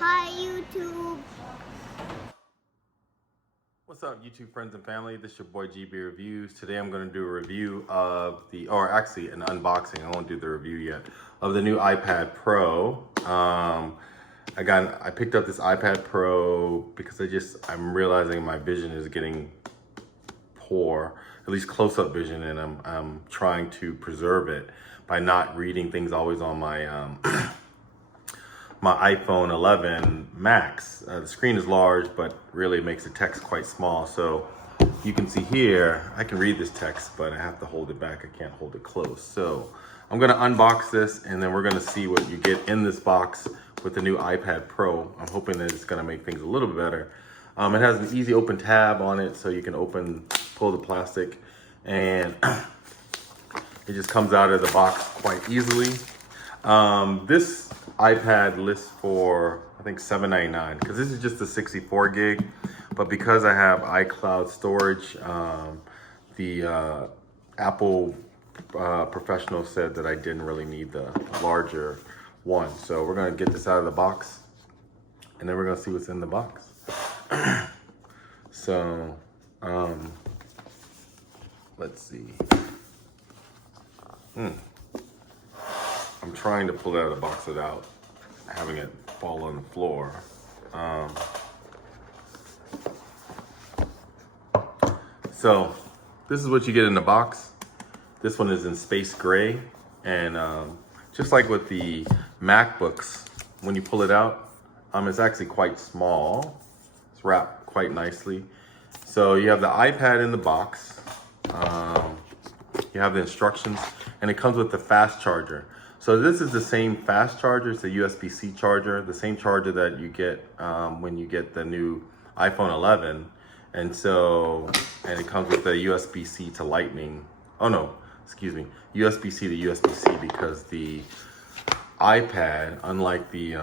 Hi, YouTube. What's up, YouTube friends and family? This is your boy GB Reviews. Today I'm going to do a review of or actually an unboxing. I won't do the review yet of the new iPad Pro. I picked up this iPad Pro because I'm realizing my vision is getting poor, at least close-up vision, and I'm trying to preserve it by not reading things always on my my iPhone 11 Max. The screen is large, but really it makes the text quite small. So you can see here, I can read this text, but I have to hold it back. I can't hold it close. So I'm gonna unbox this and then we're gonna see what you get in this box with the new iPad Pro. I'm hoping that it's gonna make things a little bit better. It has an easy open tab on it, so you can pull the plastic, and it just comes out of the box quite easily. This iPad lists for, I think, $7.99 because this is just a 64 gig. But because I have iCloud storage, the Apple professional said that I didn't really need the larger one. So we're gonna get this out of the box and then we're gonna see what's in the box. So, let's see. I'm trying to pull it out of the box without having it fall on the floor. So this is what you get in the box. This one is in space gray, and just like with the MacBooks, when you pull it out, it's actually quite small. It's wrapped quite nicely. So you have the iPad in the box. You have the instructions, and it comes with the fast charger. So this is the same fast charger. It's a USB-C charger, the same charger that you get when you get the new iPhone 11. And it comes with the USB-C to Lightning. Oh no, excuse me, USB-C to USB-C, because the iPad, unlike the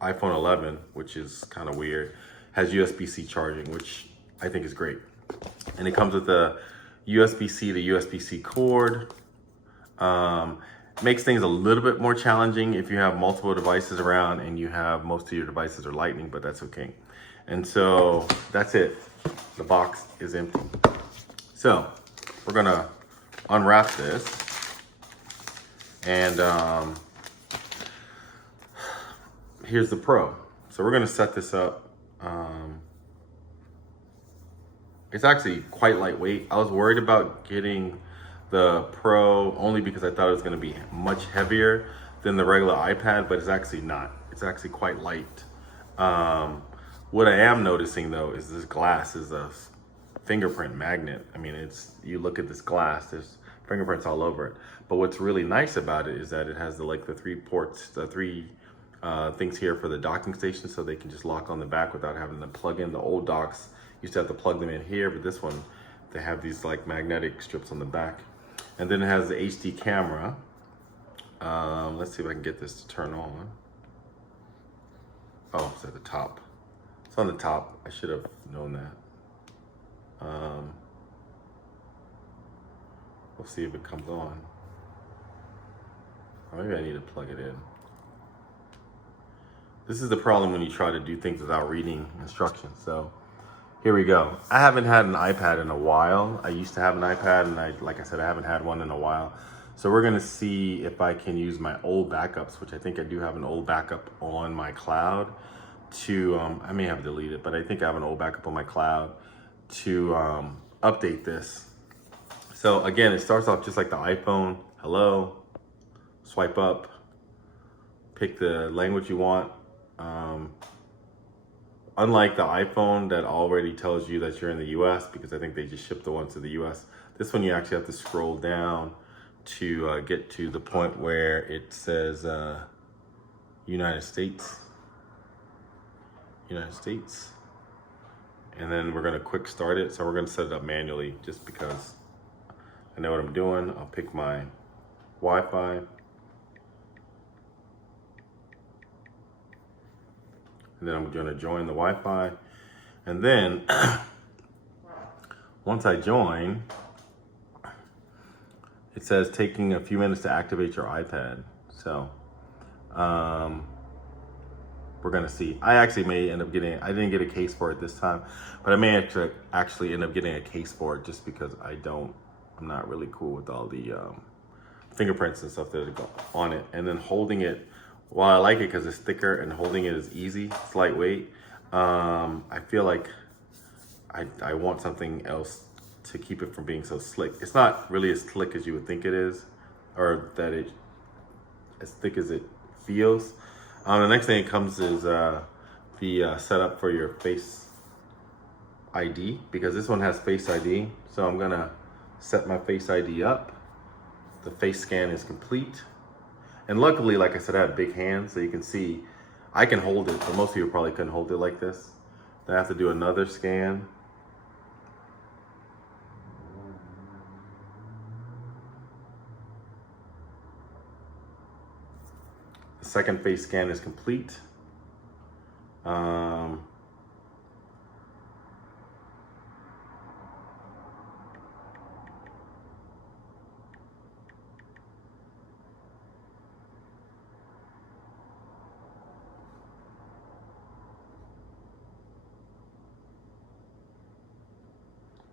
iPhone 11, which is kind of weird, has USB-C charging, which I think is great. And it comes with a USB-C to USB-C cord. Makes things a little bit more challenging if you have multiple devices around and you have most of your devices are Lightning, but that's okay. And so that's it. The box is empty. So we're gonna unwrap this, and here's the Pro. So we're gonna set this up. It's actually quite lightweight. I was worried about getting the Pro only because I thought it was gonna be much heavier than the regular iPad, but it's actually not. It's actually quite light. What I am noticing though is this glass is a fingerprint magnet. I mean, you look at this glass, there's fingerprints all over it. But what's really nice about it is that it has the three ports, the three things here for the docking station, so they can just lock on the back without having to plug in. The old docks used to have to plug them in here, but this one, they have these like magnetic strips on the back. And then it has the HD camera. Let's see if I can get this to turn on. Oh, it's at the top. It's on the top. I should have known that. We'll see if it comes on. Or maybe I need to plug it in. This is the problem when you try to do things without reading instructions. So here we go. I haven't had an iPad in a while. I used to have an iPad, and like I said, I haven't had one in a while. So we're gonna see if I can use my old backups, which I think I do have an old backup on my cloud to, I may have deleted it, but I think I have an old backup on my cloud to update this. So again, it starts off just like the iPhone. Hello, swipe up, pick the language you want. Unlike the iPhone that already tells you that you're in the US, because I think they just shipped the ones to the US, this one you actually have to scroll down to get to the point where it says United States. And then we're gonna quick start it. So we're gonna set it up manually just because I know what I'm doing. I'll pick my Wi-Fi. And then I'm gonna join the Wi-Fi. And then once I join, it says taking a few minutes to activate your iPad. So We're gonna see. I actually may end up getting, I didn't get a case for it this time, but I may actually end up getting a case for it just because I'm not really cool with all the fingerprints and stuff that go on it. And then holding it, while I like it because it's thicker and holding it is easy, it's lightweight, I feel like I want something else to keep it from being so slick. It's not really as slick as you would think it is, or that it as thick as it feels. The next thing that comes is the setup for your Face ID, because this one has Face ID. So I'm gonna set my Face ID up. The face scan is complete. And luckily, like I said, I have big hands, so you can see I can hold it, but most people probably couldn't hold it like this. Then I have to do another scan. The second face scan is complete.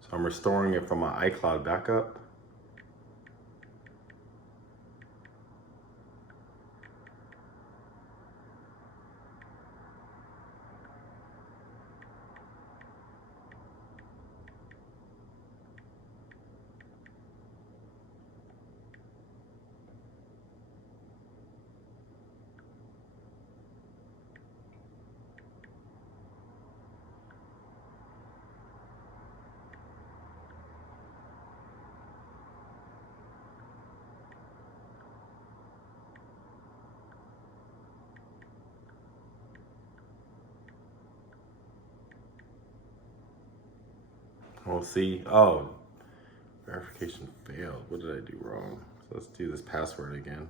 So I'm restoring it from my iCloud backup. We'll see. Oh, verification failed. What did I do wrong? So let's do this password again.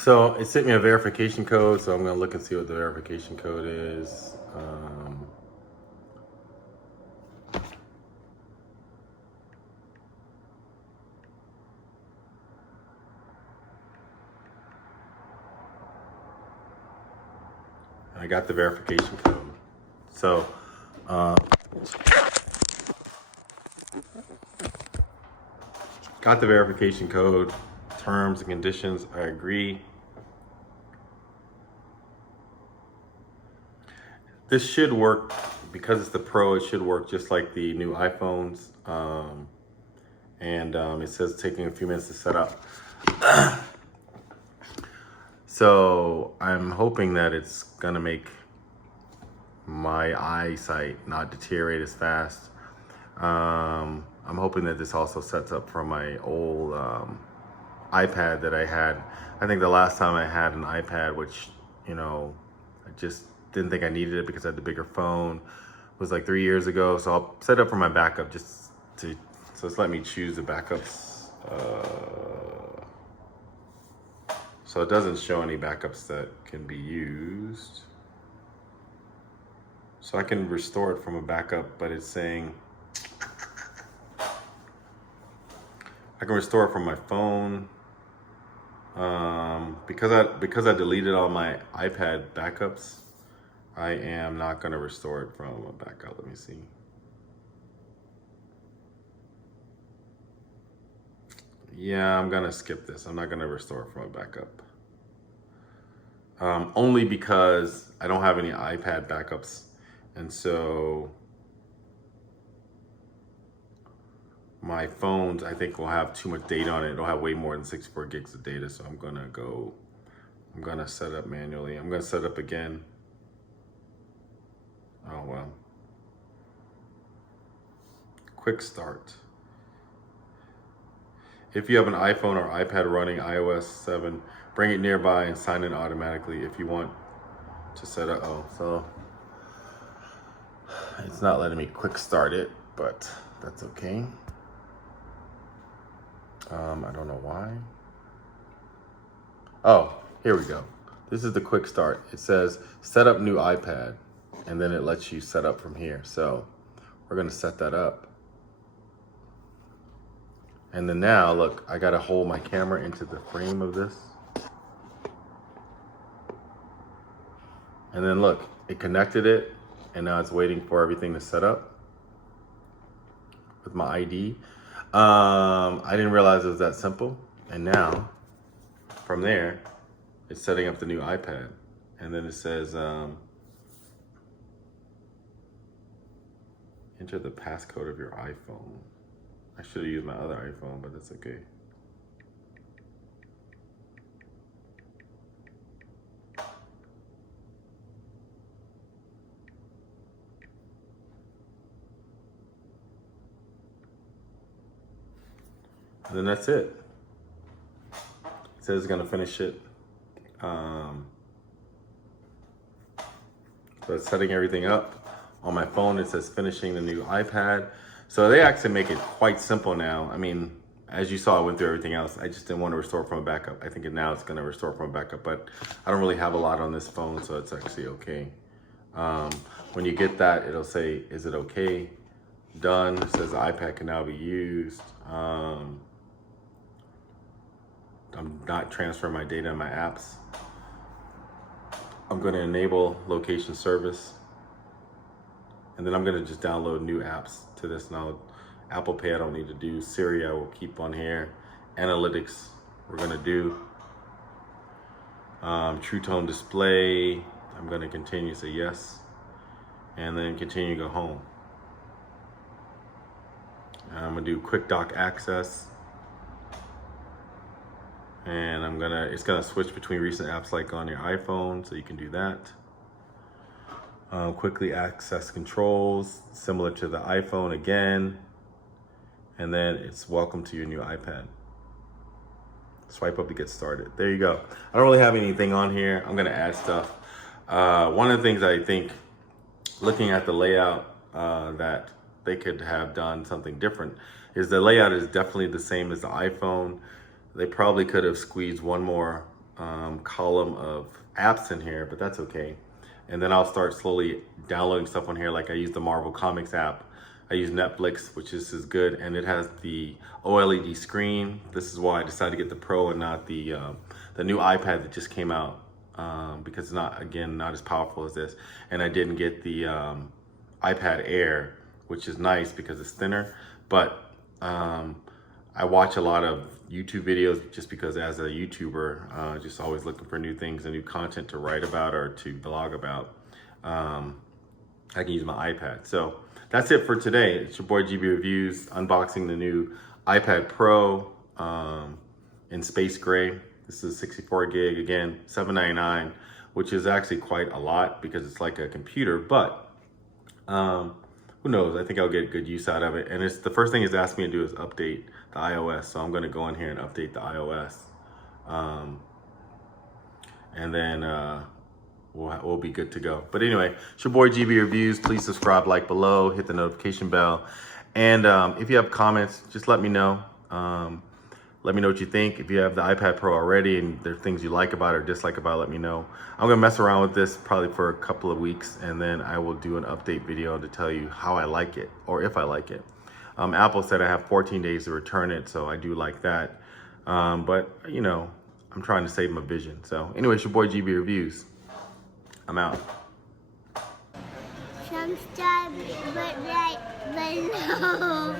So it sent me a verification code, so I'm gonna look and see what the verification code is. I got the verification code. So, got the verification code, terms and conditions, I agree. This should work, because it's the Pro, it should work just like the new iPhones. It says taking a few minutes to set up. So I'm hoping that it's gonna make my eyesight not deteriorate as fast. I'm hoping that this also sets up for my old iPad that I had. I think the last time I had an iPad, which, you know, I just didn't think I needed it because I had the bigger phone, was like 3 years ago. So I'll set up for my backup just to, so it's let me choose the backups. So it doesn't show any backups that can be used. So I can restore it from a backup, but it's saying I can restore it from my phone. Because I deleted all my iPad backups, I am not gonna restore it from a backup. Let me see. Yeah, I'm gonna skip this. I'm not gonna restore it from a backup. Only because I don't have any iPad backups, and so my phones, I think, will have too much data on it. It'll have way more than 64 gigs of data, so I'm gonna set up manually. I'm gonna set up again. Oh well. Quick start. If you have an iPhone or iPad running iOS 7, bring it nearby and sign in automatically if you want to set up. Oh, so It's not letting me quick start it, but that's okay. I don't know why. Oh, here we go. This is the quick start. It says set up new iPad, and then it lets you set up from here. So we're gonna set that up. And then now, look, I gotta hold my camera into the frame of this. And then look, it connected it, and now it's waiting for everything to set up with my ID. I didn't realize it was that simple. And now, from there, it's setting up the new iPad. And then it says, enter the passcode of your iPhone. I should have used my other iPhone, but that's okay. And then that's it. It says it's gonna finish it. So it's setting everything up. On my phone, it says finishing the new iPad. So they actually make it quite simple now. I mean, as you saw, I went through everything else. I just didn't want to restore from a backup. I think now it's gonna restore from a backup, but I don't really have a lot on this phone, so it's actually okay. When you get that, it'll say, is it okay? Done. It says the iPad can now be used. I'm not transferring my data in my apps. I'm gonna enable location service. And then I'm gonna just download new apps to this now. Apple Pay I don't need to do. Siri I will keep on here. Analytics we're gonna do. True Tone display, I'm gonna continue, say yes. And then continue to go home. I'm gonna do quick dock access. And it's gonna switch between recent apps like on your iPhone, so you can do that. Quickly access controls, similar to the iPhone again. And then it's welcome to your new iPad. Swipe up to get started. There you go. I don't really have anything on here. I'm gonna add stuff. One of the things I think, looking at the layout, that they could have done something different is the layout is definitely the same as the iPhone. They probably could have squeezed one more column of apps in here, but that's okay. And then I'll start slowly downloading stuff on here. Like I use the Marvel Comics app. I use Netflix, which is good, and it has the OLED screen. This is why I decided to get the Pro and not the new iPad that just came out, because it's not as powerful as this. And I didn't get the iPad Air, which is nice because it's thinner. But I watch a lot of YouTube videos just because as a YouTuber, just always looking for new things and new content to write about or to blog about. I can use my iPad. So that's it for today. It's your boy GB Reviews, unboxing the new iPad Pro in space gray. This is 64 gig, again, $7.99, which is actually quite a lot because it's like a computer, but who knows? I think I'll get good use out of it. And the first thing it's asked me to do is update the iOS. So I'm gonna go in here and update the iOS. And then we'll be good to go. But anyway, it's your boy GB Reviews. Please subscribe, like below, hit the notification bell. And if you have comments, just let me know. Let me know what you think. If you have the iPad Pro already and there's things you like about it or dislike about it, let me know. I'm gonna mess around with this probably for a couple of weeks, and then I will do an update video to tell you how I like it or if I like it. Apple said I have 14 days to return it, so I do like that. But you know, I'm trying to save my vision. So anyway, it's your boy GB Reviews. I'm out. Subscribe right below.